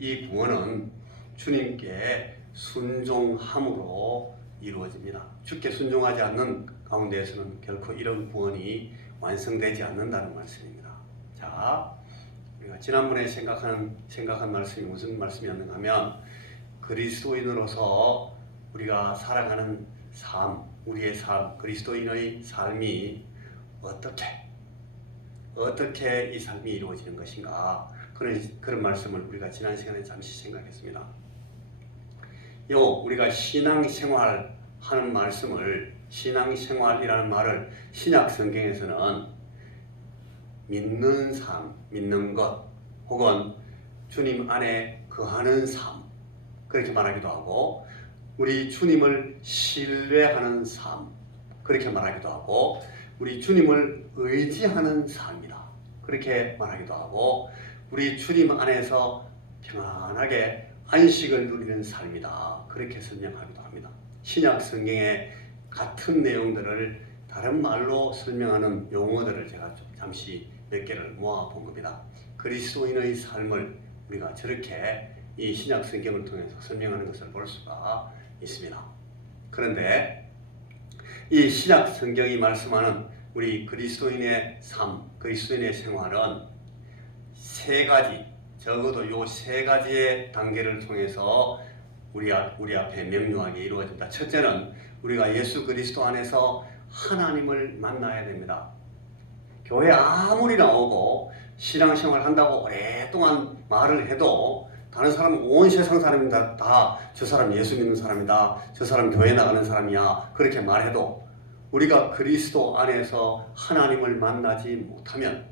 이 구원은 주님께 순종함으로 이루어집니다. 주께 순종하지 않는 가운데에서는 결코 이런 구원이 완성되지 않는다는 말씀입니다. 자, 우리가 지난번에 생각한 말씀이 무슨 말씀이었는가 하면 그리스도인으로서 우리가 살아가는 삶, 우리의 삶, 그리스도인의 삶이 어떻게 이 삶이 이루어지는 것인가, 그런 말씀을 우리가 지난 시간에 잠시 생각했습니다. 우리가 신앙생활 하는 말씀을, 신앙생활이라는 말을 신약 성경에서는 믿는 삶, 믿는 것, 혹은 주님 안에 거하는 삶, 그렇게 말하기도 하고, 우리 주님을 신뢰하는 삶, 그렇게 말하기도 하고, 우리 주님을 의지하는 삶이다, 그렇게 말하기도 하고, 우리 주님 안에서 평안하게 안식을 누리는 삶이다, 그렇게 설명하기도 합니다. 신약 성경의 같은 내용들을 다른 말로 설명하는 용어들을 제가 잠시 몇 개를 모아 본 겁니다. 그리스도인의 삶을 우리가 저렇게 이 신약 성경을 통해서 설명하는 것을 볼 수가 있습니다. 그런데 이 신약 성경이 말씀하는 우리 그리스도인의 삶, 그리스도인의 생활은 세 가지, 적어도 요 세 가지의 단계를 통해서 우리 앞에 명료하게 이루어진다. 첫째는 우리가 예수 그리스도 안에서 하나님을 만나야 됩니다. 교회 아무리 나오고 신앙생활 한다고 오랫동안 말을 해도 다른 사람은 온 세상 사람이 다 저 사람 예수 믿는 사람이다, 저 사람 교회 나가는 사람이야, 그렇게 말해도 우리가 그리스도 안에서 하나님을 만나지 못하면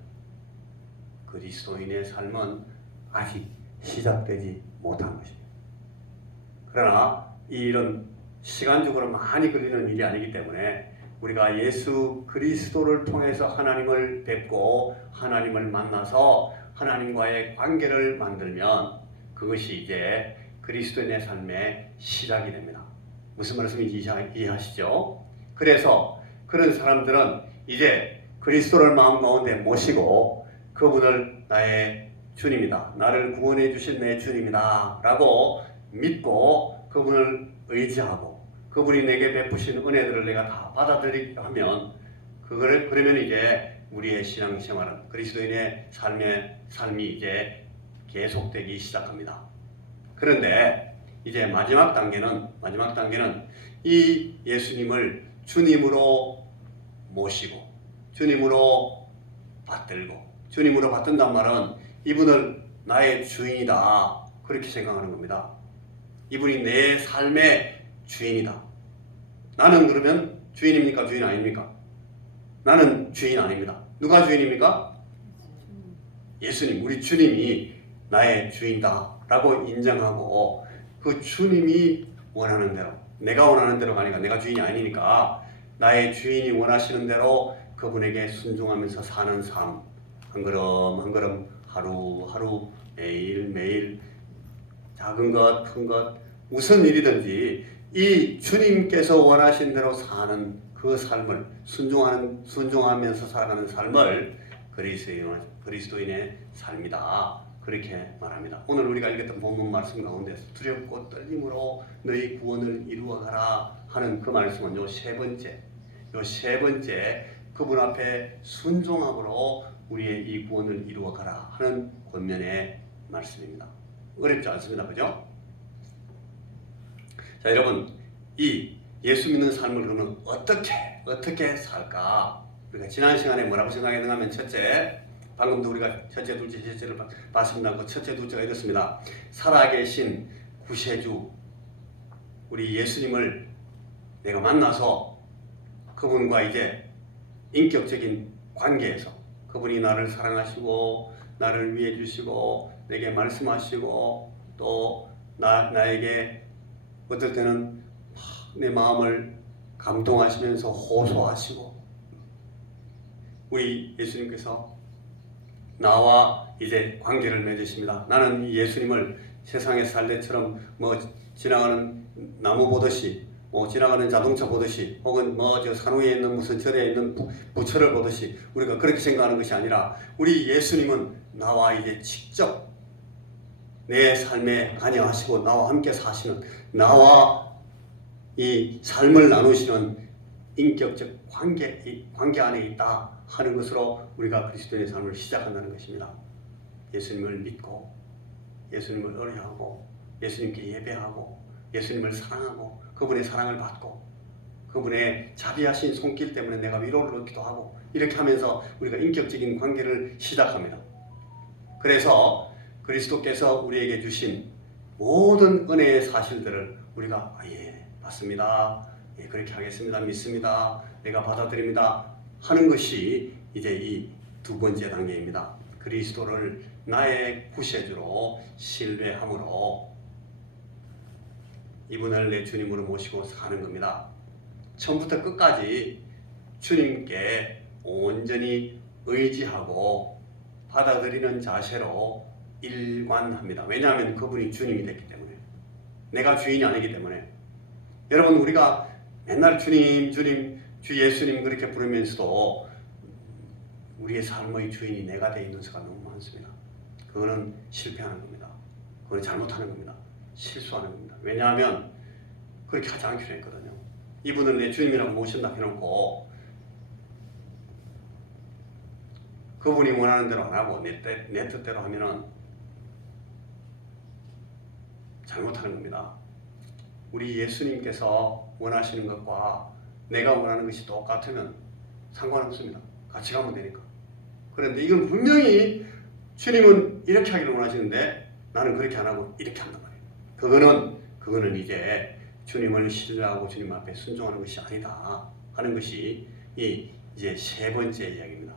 그리스도인의 삶은 아직 시작되지 못한 것입니다. 그러나 이런 시간적으로 많이 걸리는 일이 아니기 때문에 우리가 예수 그리스도를 통해서 하나님을 뵙고 하나님을 만나서 하나님과의 관계를 만들면 그것이 이제 그리스도인의 삶의 시작이 됩니다. 무슨 말씀인지 이해하시죠? 그래서 그런 사람들은 이제 그리스도를 마음 가운데 모시고 그분을 나의 주님이다, 나를 구원해 주신 내 주님이다 라고 믿고 그분을 의지하고 그분이 내게 베푸신 은혜들을 내가 다 받아들이려 하면 그러면 이제 우리의 신앙생활은, 그리스도인의 삶이 이제 계속되기 시작합니다. 그런데 이제 마지막 단계는 이 예수님을 주님으로 모시고 주님으로 받든단 말은 이분을 나의 주인이다, 그렇게 생각하는 겁니다. 이분이 내 삶의 주인이다. 나는 그러면 주인입니까? 주인 아닙니까? 나는 주인 아닙니다. 누가 주인입니까? 예수님, 우리 주님이 나의 주인이다 라고 인정하고 그 주님이 원하는 대로, 내가 원하는 대로가 아니라, 내가 주인이 아니니까 나의 주인이 원하시는 대로 그분에게 순종하면서 사는 삶, 한 걸음 한 걸음, 하루하루, 매일매일, 작은 것 큰 것 무슨 일이든지 이 주님께서 원하신 대로 사는 그 삶을 순종하면서 살아가는 삶을 그리스도인의 삶이다, 그렇게 말합니다. 오늘 우리가 읽었던 본문 말씀 가운데서 두렵고 떨림으로 너희 구원을 이루어가라 하는 그 말씀은 요 세 번째 그분 앞에 순종함으로 우리의 이 구원을 이루어가라 하는 권면의 말씀입니다. 어렵지 않습니다. 그죠? 자, 여러분, 이 예수 믿는 삶을 그러면 어떻게 살까? 우리가 지난 시간에 뭐라고 생각했는가 하면, 첫째, 방금도 우리가 첫째, 둘째, 셋째를 봤습니다. 그 첫째, 둘째가 이렇습니다. 살아계신 구세주 우리 예수님을 내가 만나서 그분과 이제 인격적인 관계에서 그분이 나를 사랑하시고 나를 위해 주시고 내게 말씀하시고 또 나에게 어떨 때는 내 마음을 감동하시면서 호소하시고, 우리 예수님께서 나와 이제 관계를 맺으십니다. 나는 이 예수님을 세상에 살 때처럼 지나가는 나무 보듯이, 지나가는 자동차 보듯이, 혹은 저 산후에 있는 무슨 절에 있는 부처를 보듯이 우리가 그렇게 생각하는 것이 아니라, 우리 예수님은 나와 이제 직접 내 삶에 관여하시고 나와 함께 사시는, 나와 이 삶을 나누시는 인격적 관계 안에 있다 하는 것으로 우리가 그리스도의 삶을 시작한다는 것입니다. 예수님을 믿고 예수님을 의뢰하고 예수님께 예배하고 예수님을 사랑하고 그분의 사랑을 받고 그분의 자비하신 손길 때문에 내가 위로를 얻기도 하고 이렇게 하면서 우리가 인격적인 관계를 시작합니다. 그래서 그리스도께서 우리에게 주신 모든 은혜의 사실들을 우리가 맞습니다. 그렇게 하겠습니다. 믿습니다. 내가 받아들입니다. 하는 것이 이제 이 두 번째 단계입니다. 그리스도를 나의 구세주로 신뢰함으로 이분을 내 주님으로 모시고 사는 겁니다. 처음부터 끝까지 주님께 온전히 의지하고 받아들이는 자세로 일관합니다. 왜냐하면 그분이 주님이 됐기 때문에, 내가 주인이 아니기 때문에. 여러분, 우리가 맨날 주님, 주님, 주 예수님 그렇게 부르면서도 우리의 삶의 주인이 내가 되어 있는 수가 너무 많습니다. 그거는 실패하는 겁니다. 그건 잘못하는 겁니다. 실수하는 겁니다. 왜냐하면 그렇게 하지 않기로 했거든요. 이분을 내 주님이라고 모신다 해놓고 그분이 원하는 대로 안 하고 내 뜻대로 하면은 잘못하는 겁니다. 우리 예수님께서 원하시는 것과 내가 원하는 것이 똑같으면 상관없습니다. 같이 가면 되니까. 그런데 이건 분명히 주님은 이렇게 하기를 원하시는데 나는 그렇게 안 하고 이렇게 한단 말이에요. 그거는 이제 주님을 신뢰하고 주님 앞에 순종하는 것이 아니다 하는 것이 이제 세 번째 이야기입니다.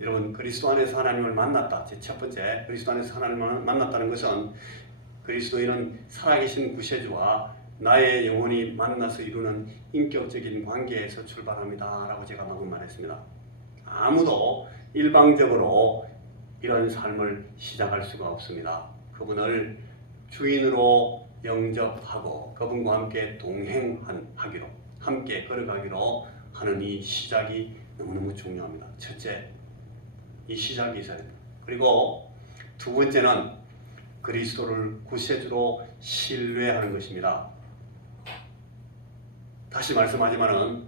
여러분, 그리스도 안에서 하나님을 만났다. 제 첫 번째, 그리스도 안에서 하나님을 만났다는 것은 그리스도인은 살아계신 구세주와 나의 영혼이 만나서 이루는 인격적인 관계에서 출발합니다 라고 제가 방금 말했습니다. 아무도 일방적으로 이런 삶을 시작할 수가 없습니다. 그분을 주인으로 영접하고 그분과 함께 동행하기로, 함께 걸어가기로 하는 이 시작이 너무너무 중요합니다. 첫째, 이 시작이 있어야 됩니다. 그리고 두 번째는 그리스도를 구세주로 신뢰하는 것입니다. 다시 말씀하지만은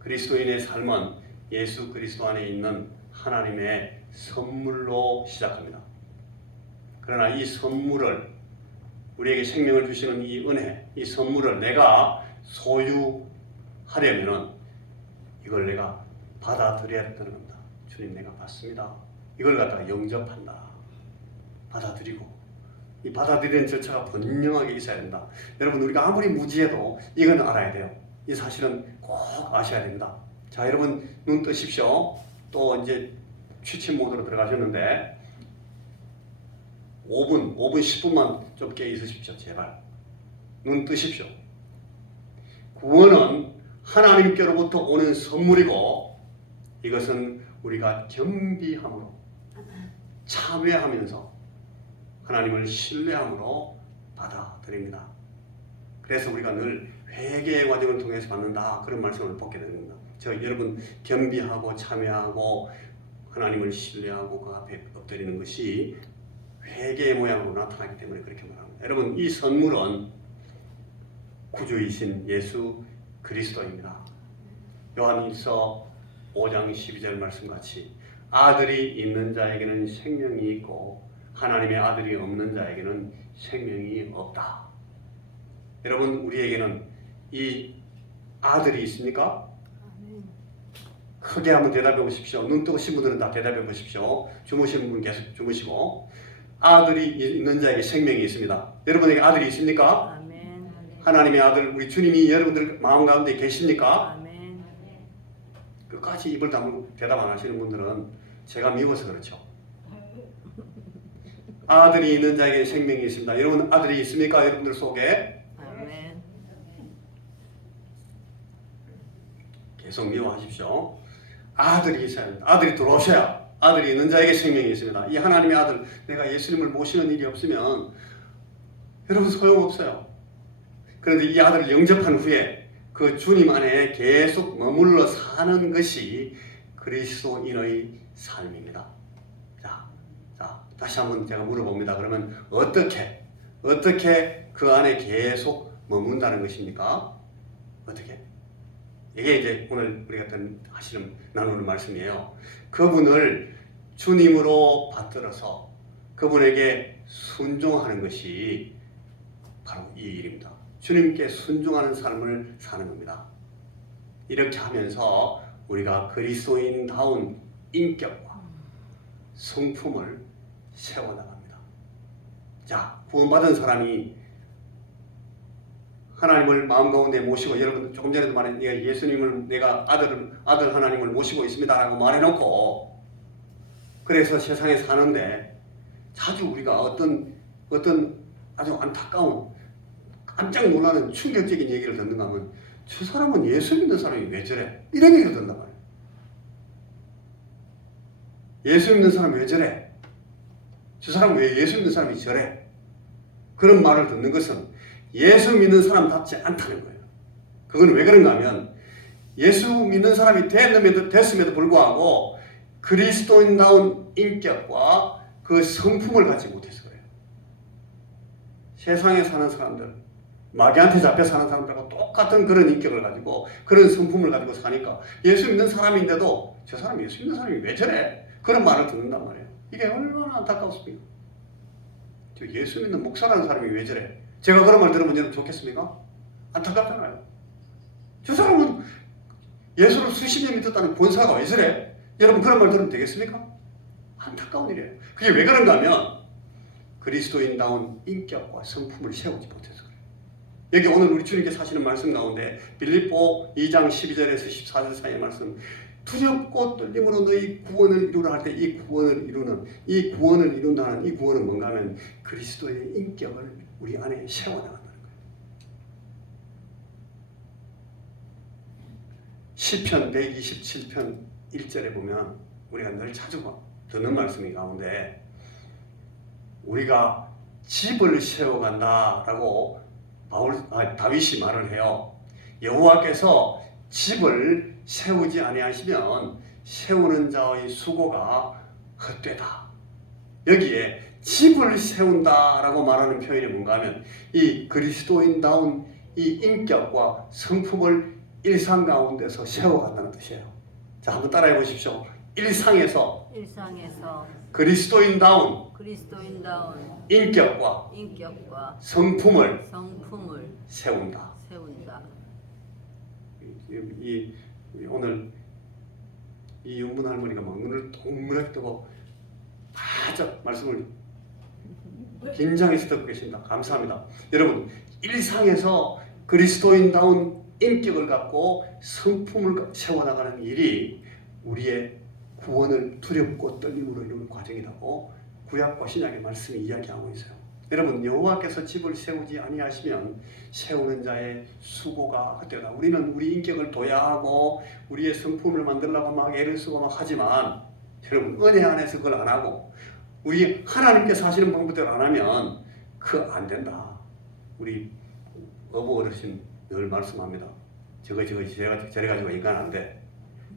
그리스도인의 삶은 예수 그리스도 안에 있는 하나님의 선물로 시작합니다. 그러나 이 선물을, 우리에게 생명을 주시는 이 은혜, 이 선물을 내가 소유하려면은 이걸 내가 받아들여야 되는 겁니다. 주님, 내가 받습니다. 이걸 갖다가 영접한다. 받아들이고, 이 받아들이는 절차가 분명하게 있어야 된다. 여러분, 우리가 아무리 무지해도 이건 알아야 돼요. 이 사실은 꼭 아셔야 됩니다. 자, 여러분, 눈 뜨십시오. 또 이제 취침 모드로 들어가셨는데 5분, 10분만 좀 깨 있으십시오. 제발. 눈 뜨십시오. 구원은 하나님께로부터 오는 선물이고 이것은 우리가 겸비함으로, 참회하면서 하나님을 신뢰함으로 받아들입니다. 그래서 우리가 늘 회개의 과정을 통해서 받는다, 그런 말씀을 받게 됩니다. 여러분, 겸비하고 참회하고 하나님을 신뢰하고 그 앞에 엎드리는 것이 회개의 모양으로 나타나기 때문에 그렇게 말합니다. 여러분, 이 선물은 구주이신 예수 그리스도입니다. 요한일서 5장 12절 말씀같이 아들이 있는 자에게는 생명이 있고 하나님의 아들이 없는 자에게는 생명이 없다. 여러분, 우리에게는 이 아들이 있습니까? 크게 한번 대답해 보십시오. 눈 뜨신 분들은 다 대답해 보십시오. 주무시는 분 계속 주무시고. 아들이 있는 자에게 생명이 있습니다. 여러분에게 아들이 있습니까? 아멘. 하나님의 아들, 우리 주님이 여러분들 마음 가운데 계십니까? 아멘. 끝까지 입을 다물고 대답 안 하시는 분들은 제가 미워서 그렇죠. 아들이 있는 자에게 생명이 있습니다. 여러분, 아들이 있습니까? 여러분들 속에? 아멘. 계속 미워하십시오. 아들이 있어야 합니다. 아들이 들어오셔야, 아들이 있는 자에게 생명이 있습니다. 이 하나님의 아들, 내가 예수님을 모시는 일이 없으면 여러분 소용없어요. 그런데 이 아들을 영접한 후에 그 주님 안에 계속 머물러 사는 것이 그리스도인의 삶입니다. 자, 다시 한번 제가 물어봅니다. 그러면 어떻게 그 안에 계속 머문다는 것입니까? 어떻게? 이게 이제 오늘 우리가 나누는 말씀이에요. 그분을 주님으로 받들어서 그분에게 순종하는 것이 바로 이 일입니다. 주님께 순종하는 삶을 사는 겁니다. 이렇게 하면서 우리가 그리스도인다운 인격과 성품을 세워나갑니다. 자, 구원받은 사람이 하나님을 마음 가운데 모시고, 여러분 조금 전에도 말했는데 예수님을 내가 아들 하나님을 모시고 있습니다라고 말해놓고 그래서 세상에 사는데 자주 우리가 어떤 아주 안타까운 깜짝 놀라는 충격적인 얘기를 듣는가 하면 저 사람은 예수 믿는 사람이 왜 저래? 이런 얘기를 듣는단 말이에요. 예수 믿는 사람이 왜 저래? 저 사람은 왜 예수 믿는 사람이 저래? 그런 말을 듣는 것은 예수 믿는 사람답지 않다는 거예요. 그건 왜 그런가 하면 예수 믿는 사람이 됐음에도 불구하고 그리스도인다운 인격과 그 성품을 갖지 못해서 그래요. 세상에 사는 사람들, 마귀한테 잡혀 사는 사람들과 똑같은 그런 인격을 가지고 그런 성품을 가지고 사니까 예수 믿는 사람인데도 저 사람 예수 믿는 사람이 왜 저래? 그런 말을 듣는단 말이에요. 이게 얼마나 안타깝습니까? 저 예수 믿는 목사라는 사람이 왜 저래? 제가 그런 말 들으면 여러분 좋겠습니까? 안타깝잖아요. 저 사람은 예수를 수십 년 믿었다는 권사가 왜 저래? 여러분 그런 말 들으면 되겠습니까? 안타까운 일이에요. 그게 왜 그런가 하면 그리스도인다운 인격과 성품을 세우지 못해서 그래요. 여기 오늘 우리 주님께서 하시는 말씀 가운데 빌립보 2장 12절에서 14절 사이의 말씀, 두렵고 떨림으로 너희 구원을 이루라 할 때 이 구원을 이룬다는 이 구원은 뭔가 하면 그리스도의 인격을 우리 안에 세워나간다는 거예요. 시편 127편 1절에 보면 우리가 늘 자주 듣는 말씀이 가운데 우리가 집을 세워간다라고 다윗이 말을 해요. 여호와께서 집을 세우지 아니하시면 세우는 자의 수고가 헛되다. 여기에 집을 세운다라고 말하는 표현이 뭔가 하면 이 그리스도인다운 이 인격과 성품을 일상 가운데서 세워간다는 뜻이에요. 자, 한번 따라해 보십시오. 일상에서 그리스도인다운 인격과 성품을 세운다. 오늘 이 윤문 할머니가 막 눈을 동그랗게 뜨고 바짝 말씀을 긴장해서 듣고 계십니다. 감사합니다. 여러분, 일상에서 그리스도인다운 인격을 갖고 성품을 세워나가는 일이 우리의 구원을 두렵고 떨림으로 이루는 과정이라고 구약과 신약의 말씀이 이야기하고 있어요. 여러분, 여호와께서 집을 세우지 아니하시면 세우는 자의 수고가 헛되다. 우리는 우리 인격을 도야하고 우리의 성품을 만들려고 막 애를 쓰고 막 하지만 여러분, 은혜 안에서 그걸 안 하고 우리 하나님께서 하시는 방법대로 안 하면 그거 안 된다. 우리 어부 어르신 늘 말씀합니다. 저래 가지고 인간 안 돼.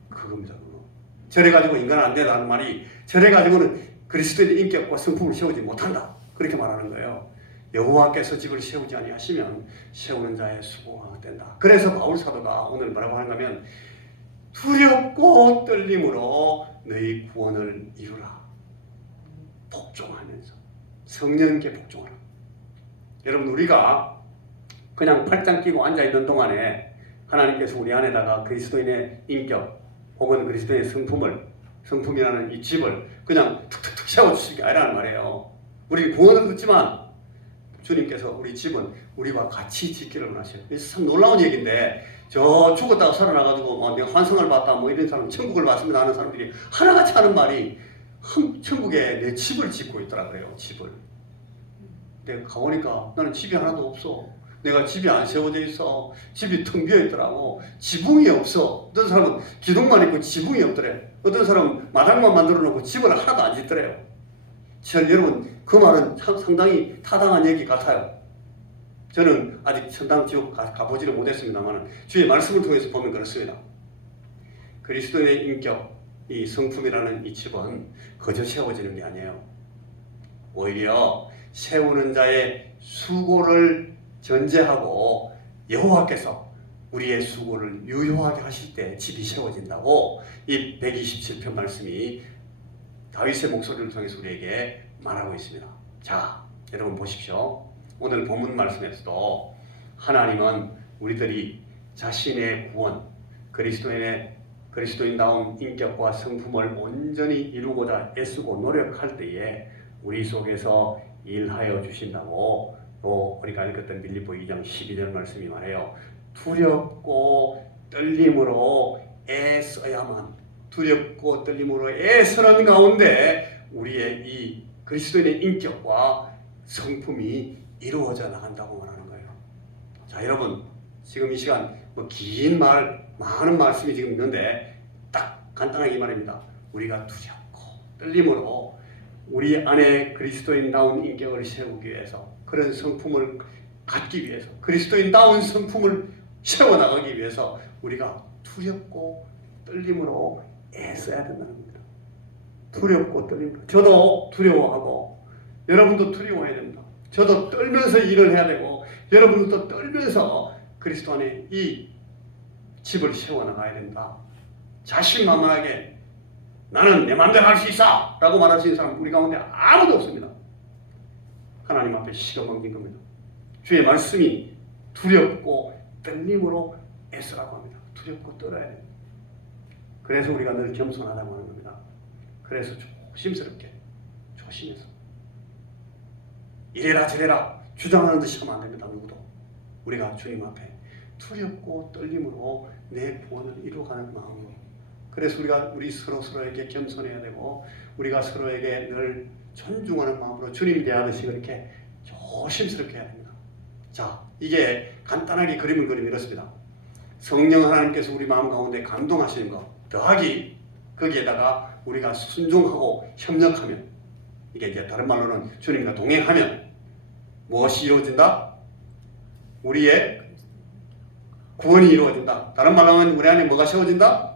그겁니다. 그거. 저래 가지고 인간 안 돼라는 말이 저래 가지고는 그리스도의 인격과 성품을 세우지 못한다. 그렇게 말하는 거예요. 여호와께서 집을 세우지 아니하시면 세우는 자의 수고가 된다. 그래서 바울 사도가 오늘 뭐라고 하는가 하면 두렵고 떨림으로 너희 구원을 이루라. 복종하면서 성령께 복종하라. 여러분, 우리가 그냥 팔짱 끼고 앉아있는 동안에 하나님께서 우리 안에다가 그리스도인의 인격 혹은 그리스도인의 성품이라는 이 집을 그냥 툭툭툭 세워주실 게 아니라는 말이에요. 우리 구원을 얻지만 주님께서 우리 집은 우리와 같이 짓기를 원하셔요. 참 놀라운 얘기인데 저 죽었다가 살아나가지고 내가 환생을 봤다 이런 사람 천국을 봤습니다 하는 사람들이 하나같이 하는 말이 천국에 내 집을 짓고 있더라 그래요. 집을. 내가 가보니까 나는 집이 하나도 없어. 내가 집이 안 세워져 있어. 집이 텅 비어 있더라고. 지붕이 없어. 어떤 사람은 기둥만 있고 지붕이 없더래. 어떤 사람은 마당만 만들어 놓고 집을 하나도 안 짓더래요. 여러분, 그 말은 상당히 타당한 얘기 같아요. 저는 아직 천당 지옥 가보지를 못했습니다만 주의 말씀을 통해서 보면 그렇습니다. 그리스도의 인격, 이 성품이라는 이 집은 거저 세워지는 게 아니에요. 오히려 세우는 자의 수고를 전제하고 여호와께서 우리의 수고를 유효하게 하실 때 집이 세워진다고 이 127편 말씀이 다윗의 목소리를 통해서 우리에게 말하고 있습니다. 자, 여러분 보십시오. 오늘 본문 말씀에서도 하나님은 우리들이 자신의 구원, 그리스도인다운 인격과 성품을 온전히 이루고자 애쓰고 노력할 때에 우리 속에서 일하여 주신다고 또 우리가 읽었던 빌립보 2장 12절 말씀이 말해요. 두렵고 떨림으로 애써야만, 두렵고 떨림으로 애쓰는 가운데 우리의 이 그리스도인의 인격과 성품이 이루어져 나간다고 말하는 거예요. 자, 여러분 지금 이 시간 긴 말, 많은 말씀이 지금 있는데 딱 간단하게 말입니다. 우리가 두렵고 떨림으로 우리 안에 그리스도인다운 인격을 세우기 위해서, 그런 성품을 갖기 위해서, 그리스도인다운 성품을 세워나가기 위해서 우리가 두렵고 떨림으로 애써야 된다는 겁니다. 두렵고 떨림으로. 저도 두려워하고 여러분도 두려워해야 됩니다. 저도 떨면서 일을 해야 되고 여러분도 또 떨면서 그리스도 안에 이 집을 세워나가야 된다. 자신만만하게 나는 내 마음대로 할 수 있어 라고 말할 수 있는 사람 우리 가운데 아무도 없습니다. 하나님 앞에 시험받는 겁니다. 주의 말씀이 두렵고 떨림으로 애쓰라고 합니다. 두렵고 떨어야 됩니다. 그래서 우리가 늘 겸손하다고 하는 겁니다. 그래서 조심스럽게, 조심해서 이래라 저래라 주장하는 듯이 하면 안 됩니다. 누구도. 우리가 주님 앞에 두렵고 떨림으로 내 구원을 이루어가는 마음으로. 그래서 우리 서로에게 겸손해야 되고 우리가 서로에게 늘 존중하는 마음으로 주님 대하듯이 그렇게 조심스럽게 해야 됩니다. 자, 이게 간단하게 그림을 그리면 이렇습니다. 성령 하나님께서 우리 마음 가운데 감동하시는 것 더하기 거기에다가 우리가 순종하고 협력하면, 이게 이제 다른 말로는 주님과 동행하면 무엇이 이루어진다? 우리의 구원이 이루어진다. 다른 말로 하면 우리 안에 뭐가 세워진다?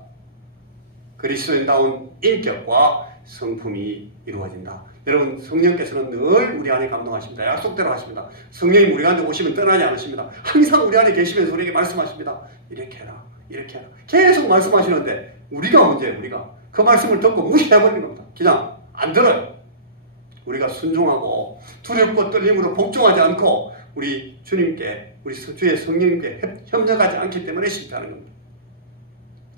그리스도인다운 인격과 성품이 이루어진다. 여러분, 성령께서는 늘 우리 안에 감동하십니다. 약속대로 하십니다. 성령이 우리 가운데 오시면 떠나지 않으십니다. 항상 우리 안에 계시면서 우리에게 말씀하십니다. 이렇게 해라, 이렇게 해라. 계속 말씀하시는데 우리가 문제예요. 우리가 그 말씀을 듣고 무시해버리는 겁니다. 그냥 안 들어요. 우리가 순종하고 두렵고 떨림으로 복종하지 않고 우리 주님께, 우리 주의 성령님께 협력하지 않기 때문에 실패하는 겁니다.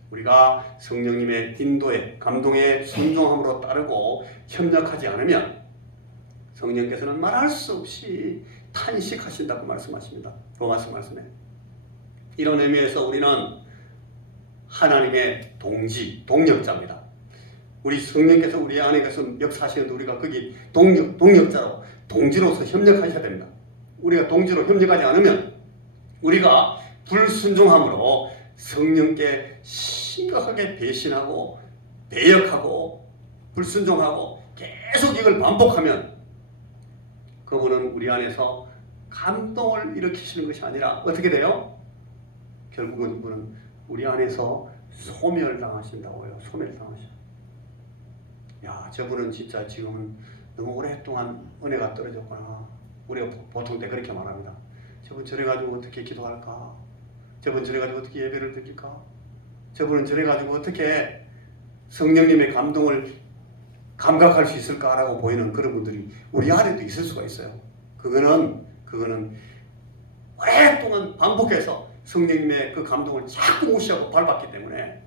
우리가 성령님의 인도에, 감동에 순종함으로 따르고 협력하지 않으면 성령께서는 말할 수 없이 탄식하신다고 말씀하십니다. 로마서 말씀에. 이런 의미에서 우리는 하나님의 동력자입니다. 우리 성령께서 우리 안에서 역사하시는데 우리가 거기 동력자로, 동지로서 협력하셔야 됩니다. 우리가 동지로 협력하지 않으면 우리가 불순종함으로 성령께 심각하게 배신하고 배역하고 불순종하고 계속 이걸 반복하면 그분은 우리 안에서 감동을 일으키시는 것이 아니라 어떻게 돼요? 결국은 이분은 우리 안에서 소멸당하신다고요. 소멸당하셔. 야, 저분은 진짜 지금은 너무 오랫동안 은혜가 떨어졌구나. 우리가 보통 때 그렇게 말합니다. 저분 저래가지고 어떻게 기도할까? 저분 저래가지고 어떻게 예배를 드릴까? 저분은 저래가지고 어떻게 성령님의 감동을 감각할 수 있을까라고 보이는 그런 분들이 우리 안에도 있을 수가 있어요. 그거는 오랫동안 반복해서 성령님의 그 감동을 자꾸 무시하고 밟았기 때문에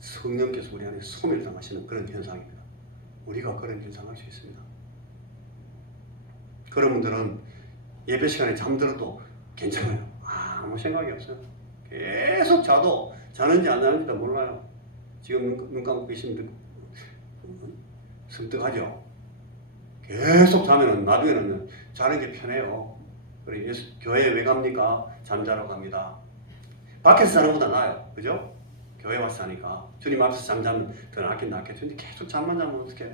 성령께서 우리 안에 소멸당하시는 그런 현상입니다. 우리가 그런 현상을 할 수 있습니다. 그런 분들은 예배 시간에 잠들어도 괜찮아요. 아무 생각이 없어요. 계속 자도 자는지 안 자는지도 몰라요. 지금 눈 감고 계시면 섬뜩하죠. 계속 자면은 나중에는 자는 게 편해요. 우리 교회에 왜 갑니까? 잠자러 갑니다. 밖에서 자는 것보다 나아요. 그죠? 교회 와서 자니까. 주님 앞에서 잠자면 더 낫긴 낫겠죠. 근데 계속 잠만 자면 어떡해.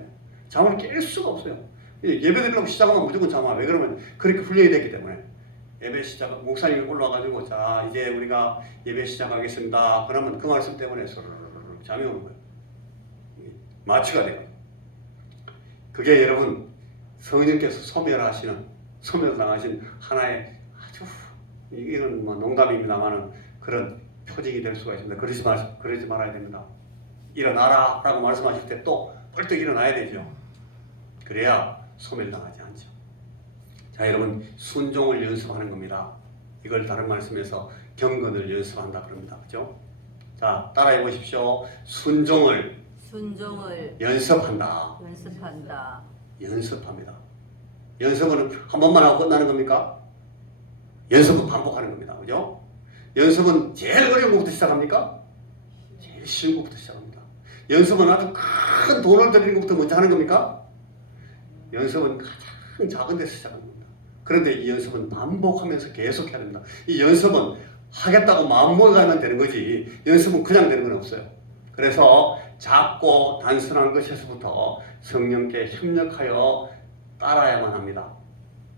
잠을 깰 수가 없어요. 예배 드리려고 시작하면 무조건 잠아. 왜 그러면 그렇게 훈련이 됐기 때문에. 예배 시작, 목사님이 올라와가지고 자 이제 우리가 예배 시작하겠습니다. 그러면 그 말씀 때문에 서르르 잠이 오는 거예요. 마취가 돼요. 그게 여러분 성령께서 소멸당하신 하나의 아주 이건 뭐 농담입니다만은 그런 표징이 될 수가 있습니다. 그러지 말아야 됩니다. 일어나라라고 말씀하실 때 또 벌떡 일어나야 되죠. 그래야 소멸당하지 않죠. 자, 여러분 순종을 연습하는 겁니다. 이걸 다른 말씀에서 경건을 연습한다 그럽니다. 그죠? 자, 따라해 보십시오. 순종을 연습한다. 연습합니다. 연습은 한 번만 하고 끝나는 겁니까? 연습은 반복하는 겁니다. 그죠? 연습은 제일 어려운 것부터 시작합니까? 제일 쉬운 것부터 시작합니다. 연습은 아주 큰 돈을 들이는 것부터 먼저 하는 겁니까? 연습은 가장 작은 데서 시작하는 겁니다. 그런데 이 연습은 반복하면서 계속 해야 됩니다. 이 연습은 하겠다고 마음먹어가면 되는 거지 연습은 그냥 되는 건 없어요. 그래서 작고 단순한 것에서부터 성령께 협력하여 따라야만 합니다.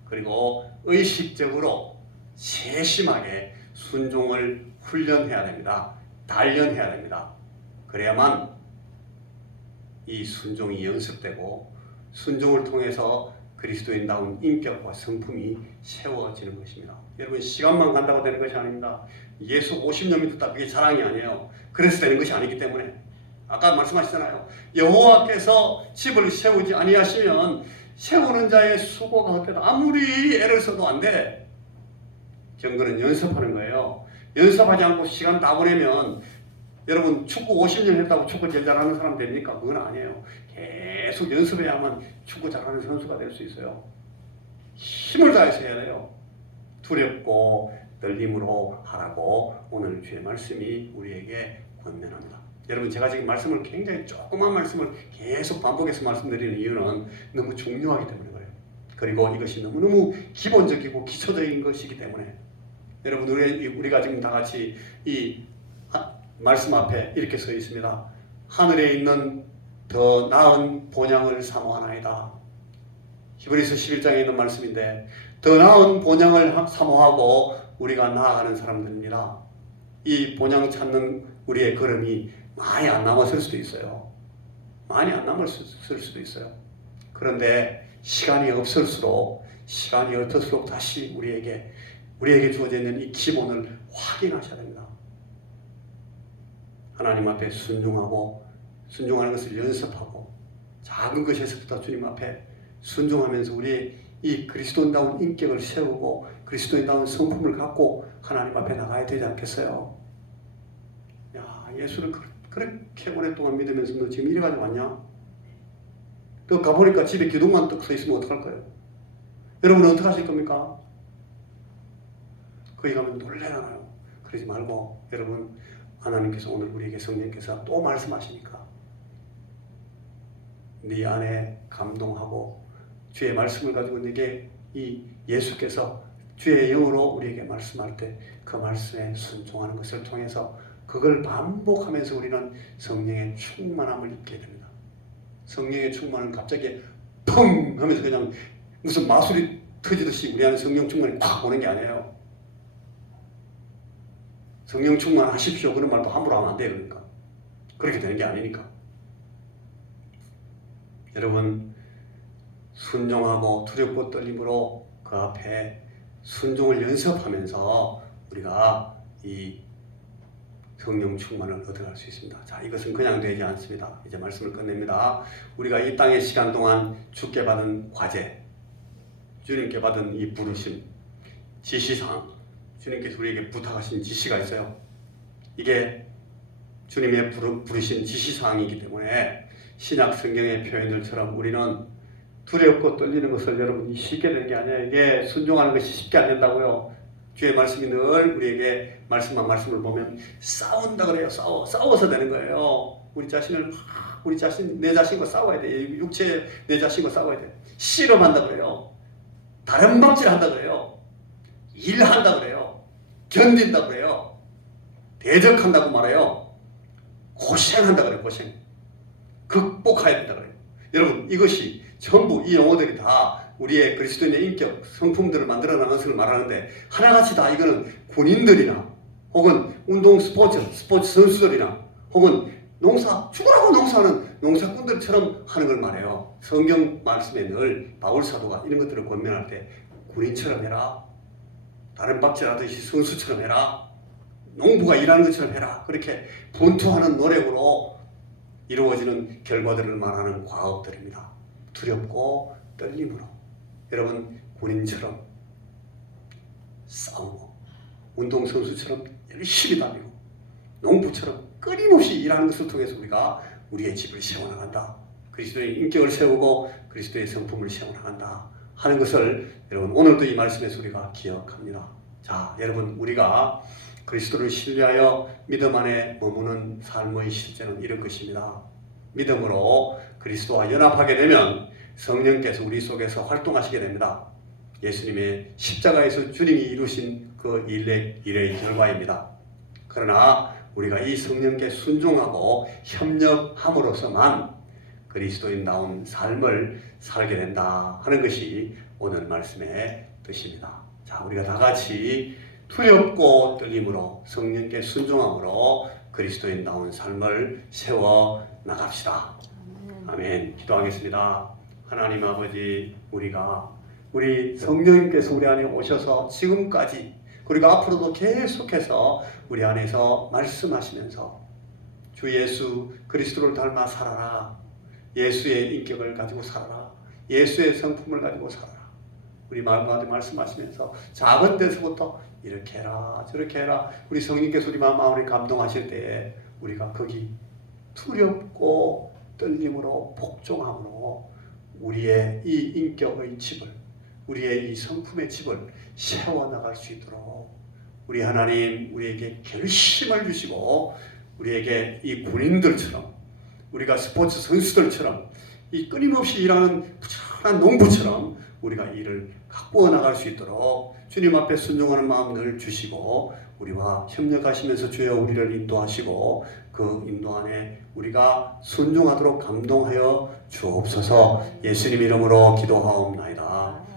그리고 의식적으로 세심하게 순종을 훈련해야 됩니다. 단련해야 됩니다. 그래야만 이 순종이 연습되고 순종을 통해서 그리스도인다운 인격과 성품이 세워지는 것입니다. 여러분 시간만 간다고 되는 것이 아닙니다. 예수 50년 믿었다 그게 자랑이 아니에요. 그래서 되는 것이 아니기 때문에 아까 말씀하시잖아요. 여호와께서 집을 세우지 아니하시면 세우는 자의 수고가 헛되다. 아무리 애를 써도 안 돼. 경건은 연습하는 거예요. 연습하지 않고 시간 다 보내면 여러분 축구 50년 했다고 축구 제일 잘하는 사람 됩니까? 그건 아니에요. 계속 연습해야만 축구 잘하는 선수가 될 수 있어요. 힘을 다해서 해야 돼요. 두렵고 떨림으로 하라고 오늘 주의 말씀이 우리에게 권면합니다. 여러분 제가 지금 말씀을 굉장히 조그만 말씀을 계속 반복해서 말씀드리는 이유는 너무 중요하기 때문에 그래요. 그리고 이것이 너무너무 기본적이고 기초적인 것이기 때문에 여러분 우리가 지금 다 같이 이 말씀 앞에 이렇게 서 있습니다. 하늘에 있는 더 나은 본향을 사모하나이다. 히브리서 11장에 있는 말씀인데 더 나은 본향을 사모하고 우리가 나아가는 사람들입니다. 이 본향 찾는 우리의 걸음이 많이 안 남았을 수도 있어요. 많이 안 남았을 수도 있어요. 그런데 시간이 없을수록 시간이 어떨수록 다시 우리에게 주어져 있는 이 기본을 확인하셔야 됩니다. 하나님 앞에 순종하는 것을 연습하고 작은 것에서부터 주님 앞에 순종하면서 우리의 이 그리스도인다운 인격을 세우고 그리스도인다운 성품을 갖고 하나님 앞에 나가야 되지 않겠어요? 야, 예수를 그렇게 오랫동안 믿으면서 너 지금 이래가지고 왔냐? 또 가보니까 집에 기둥만 떡 서 있으면 어떡할 거예요? 여러분은 어떻게 하실 겁니까? 거기 가면 놀래나요? 그러지 말고 여러분 하나님께서 오늘 우리에게 성령께서 또 말씀하시니까 네 안에 감동하고 주의 말씀을 가지고 내게 이 예수께서 주의 영으로 우리에게 말씀할 때 그 말씀에 순종하는 것을 통해서 그걸 반복하면서 우리는 성령의 충만함을 입게 됩니다. 성령의 충만은 갑자기 펑 하면서 그냥 무슨 마술이 터지듯이 우리 안에 성령 충만이 팍 오는 게 아니에요. 성령 충만하십시오. 그런 말도 함부로 하면 안 돼요. 그러니까. 그렇게 되는 게 아니니까. 여러분 순종하고 두렵고 떨림으로 그 앞에 순종을 연습하면서 우리가 이 성령 충만을 얻어갈 수 있습니다. 자, 이것은 그냥 되지 않습니다. 이제 말씀을 끝냅니다. 우리가 이 땅의 시간 동안 주께 받은 과제, 주님께 받은 이 부르심, 지시사항, 주님께서 우리에게 부탁하신 지시가 있어요. 이게 주님의 부르신 지시사항이기 때문에 신약 성경의 표현들처럼 우리는 두렵고 떨리는 것을 여러분이 쉽게 되는 게 아니에요. 이게 순종하는 것이 쉽게 안 된다고요. 주의 말씀이 늘 우리에게 말씀을 보면 싸운다 그래요. 싸워서 되는 거예요. 내 자신과 싸워야 돼. 육체 내 자신과 싸워야 돼. 실험한다 그래요. 다른 방질 한다 그래요. 일한다 그래요. 견딘다 그래요. 대적한다고 말해요. 고생한다 그래요. 고생. 극복해야 된다 그래요. 여러분 이것이 전부 이 용어들이 다 우리의 그리스도인의 인격, 성품들을 만들어 나가는 것을 말하는데 하나같이 다 이거는 군인들이나 혹은 운동 스포츠 선수들이나 혹은 농사, 죽으라고 농사하는 농사꾼들처럼 하는 걸 말해요. 성경 말씀에 늘 바울 사도가 이런 것들을 권면할 때 군인처럼 해라. 다른 박질하듯이 선수처럼 해라. 농부가 일하는 것처럼 해라. 그렇게 분투하는 노력으로 이루어지는 결과들을 말하는 과업들입니다. 두렵고 떨림으로 여러분 군인처럼 싸우고 운동선수처럼 열심히 다니고 농부처럼 끊임없이 일하는 것을 통해서 우리가 우리의 집을 세워나간다. 그리스도의 인격을 세우고 그리스도의 성품을 세워나간다 하는 것을 여러분 오늘도 이 말씀에서 우리가 기억합니다. 자, 여러분 우리가 그리스도를 신뢰하여 믿음 안에 머무는 삶의 실제는 이런 것입니다. 믿음으로 그리스도와 연합하게 되면 성령께서 우리 속에서 활동하시게 됩니다. 예수님의 십자가에서 주님이 이루신 그 일의 결과입니다. 그러나 우리가 이 성령께 순종하고 협력함으로써만 그리스도인다운 삶을 살게 된다 하는 것이 오늘 말씀의 뜻입니다. 자, 우리가 다 같이 두렵고 떨림으로 성령께 순종함으로 그리스도인다운 삶을 세워 나갑시다. 아멘. 기도하겠습니다. 하나님 아버지, 우리 성령님께서 우리 안에 오셔서 지금까지 그리고 앞으로도 계속해서 우리 안에서 말씀하시면서 주 예수 그리스도를 닮아 살아라. 예수의 인격을 가지고 살아라. 예수의 성품을 가지고 살아라. 우리 마음가운데 말씀하시면서 작은 데서부터 이렇게 해라 저렇게 해라. 우리 성령께서 우리 마음을 감동하실 때에 우리가 거기 두렵고 떨림으로 복종함으로 우리의 이 인격의 집을 우리의 이 성품의 집을 세워나갈 수 있도록 우리 하나님 우리에게 결심을 주시고 우리에게 이 군인들처럼 우리가 스포츠 선수들처럼 이 끊임없이 일하는 부지런한 농부처럼 우리가 일을 가꾸어 나갈 수 있도록 주님 앞에 순종하는 마음 늘 주시고 우리와 협력하시면서 주여 우리를 인도하시고 그 인도 안에 우리가 순종하도록 감동하여 주옵소서. 예수님 이름으로 기도하옵나이다.